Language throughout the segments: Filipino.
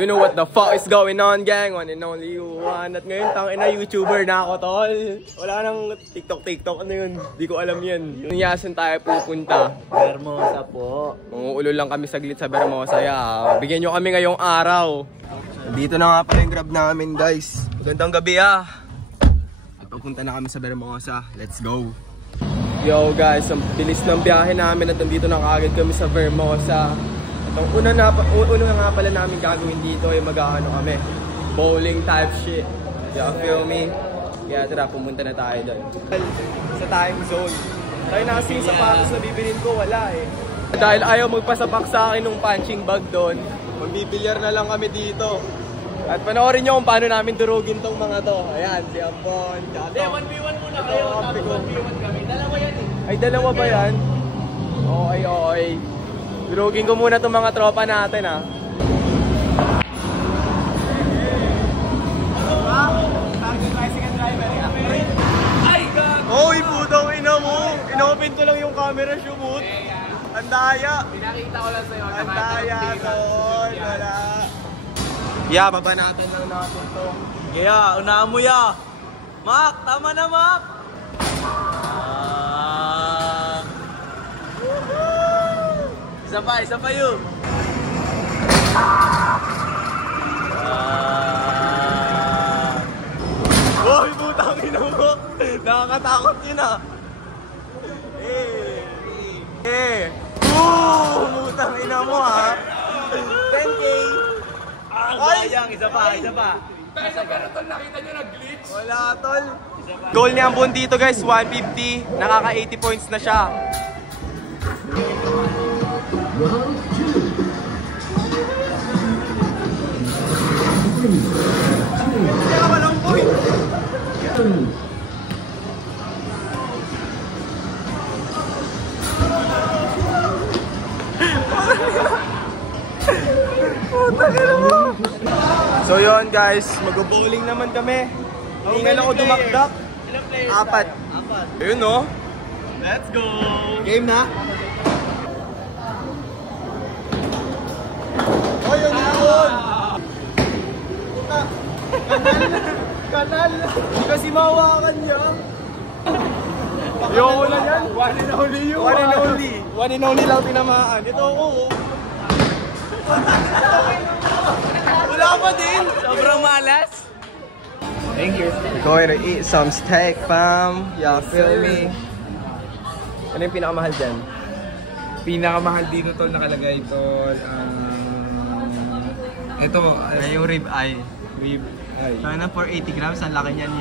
You know what the fuck is going on, gang? One and only Juan. At ngayon, tangina YouTuber na ako, tol. Wala nang TikTok. Ano yun? Di ko alam yun. Yasan tayo pupunta? Vermosa po. Uulo lang kami saglit sa Vermosa. Bigyan nyo kami ngayong araw. Dito na nga pala yung grab namin, guys. Magandang gabi, At pupunta na kami sa Vermosa. Let's go. Yo, guys. Ang bilis ng biyahe namin at nandito na kaagad kami sa Vermosa. Ang una nga pala namin gagawin dito ay mag-ano kami, bowling type shit. You feel me? Kaya tara, pumunta na tayo doon. Sa time zone. Tayo na kasi yung sapatos na bibilin ko, wala eh. Dahil ayaw magpasapak sa akin ng punching bag doon, magbibilyar na lang kami dito. At panoorin nyo kung paano namin durugin tong mga to. Ayan, si Ampon. Hindi, 1v1 muna kayo. Tapos 1v1 kami. Dalawa yan eh. Ay, dalawa ba yan? Okay. Durugin ko muna itong mga tropa natin, Ay, God! Hoy, putang ina mo! Inopen ko lang yung camera shoot. Ang daya! Pinakita ko lang sa'yo. Ang daya, tol! Wala! Babanatan lang natin to. Unahan mo ya! Mac! Tama na, Mac! Isa pa yun! Hoy, putang ina mo! Nakakatakot yun, putang ina mo, 10K! Sayang, isa pa! Dahil sa ganun tol, nakita nyo nag-glitch? Wala, tol! Goal ni Ambon dito, guys, 150. Nakaka 80 points na siya. Kaya walang point! So yun guys, mag-bowling naman kami. Hingal ako dumakdak. Ilang players? 4. Ayun no? Let's go! Game na? Oh, yun yun! Kanal! Hindi kasi mawakan niya. Ayoko na yan. One and only you. One and only lang tinamaan. Ito ako. Wala pa din. Sobrang malas. Thank you. We're going to eat some steak, fam. Yeah, feel me? Ano yung pinakamahal dyan? Pinakamahal dito tol, nakalagay tol. Ito, Yung rib eye. rib eye. Sana for 80 grams, ang laki niyan,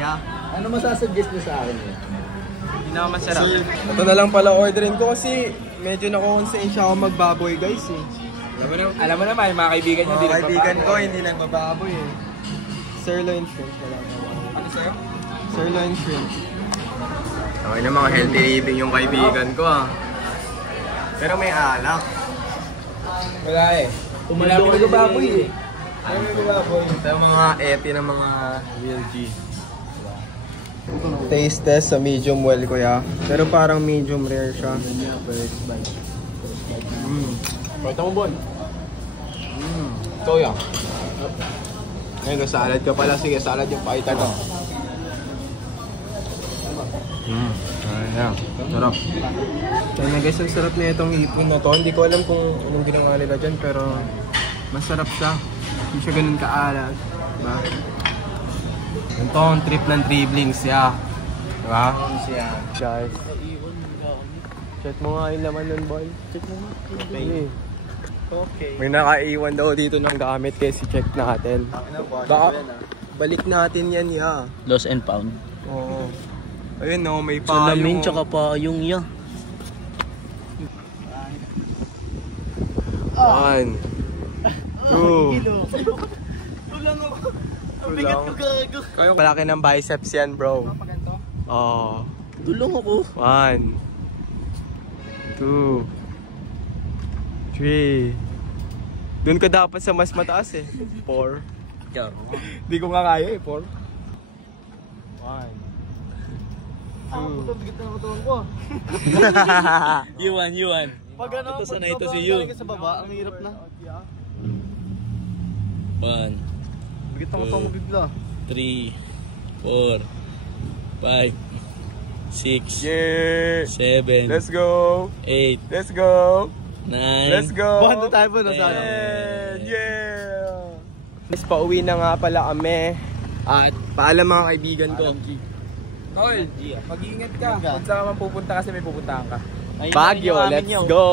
Ano masasuggest mo sa akin? Hindi na masarap. Ito na lang pala orderin ko kasi medyo nakakonsensya ako magbaboy, guys eh. Alam mo naman, yung mga kaibigan nyo, Mga kaibigan ko, hindi nagbababoy eh. Sirloin shrimp, wala ka. Ano sa'yo? Sirloin shrimp. Okay na, mga healthy living yung kaibigan ko Pero may alak. Wala eh. Umalabi na baboy eh. Ano yung baboy? Ito yung mga epi ng mga real G. Taste test sa medium well, kuya. Pero parang medium rare siya. Pakita mo, Bon. Ito yan. Ngayon, salad ka pala. Sige, salad yung pakita ko. Ayan. Sarap. Kaya na guys, ang sarap na itong hipon na to. Hindi ko alam kung anong ginawa nila dyan, pero masarap siya. Hindi siya ganun kaalat. Diba? Ito ang trip ng dribblings, Diba? Guys. Check mo nga yung laman nun, boy. Check mo nga. Okay. May nakaiwan daw dito ng gamit kaya si-check natin. Baka balik natin yan, Lost and found. Oo. Ayun no, may payong. Salamin tsaka payong ya. 1, 2. Tulang ako. Ang bigat ko gago. Kayo malaki ng biceps yan, bro. Oo. Tulong ako. 1, 2, 3. Doon ka dapat sa mas mataas 4. Hindi ko nga kaya 4. 1, 2. Bigat na ako ko. Yuan. Pag ano, ito sanay ito si Yu. Sa baba, ang hirap na. 1, Bigit ako pang bigla. 3, 4, 5, 6, Yeah! 7, Let's go! 8, Let's go! 9, Let's go! Buwan na tayo po, Yeah! Yeah! Guys, pauwi na nga pala kami. At paalam mga kaibigan ko. Tol, mag-iingat ka. Kung saan man pupunta kasi may pupuntahan ka. Baguio, let's go!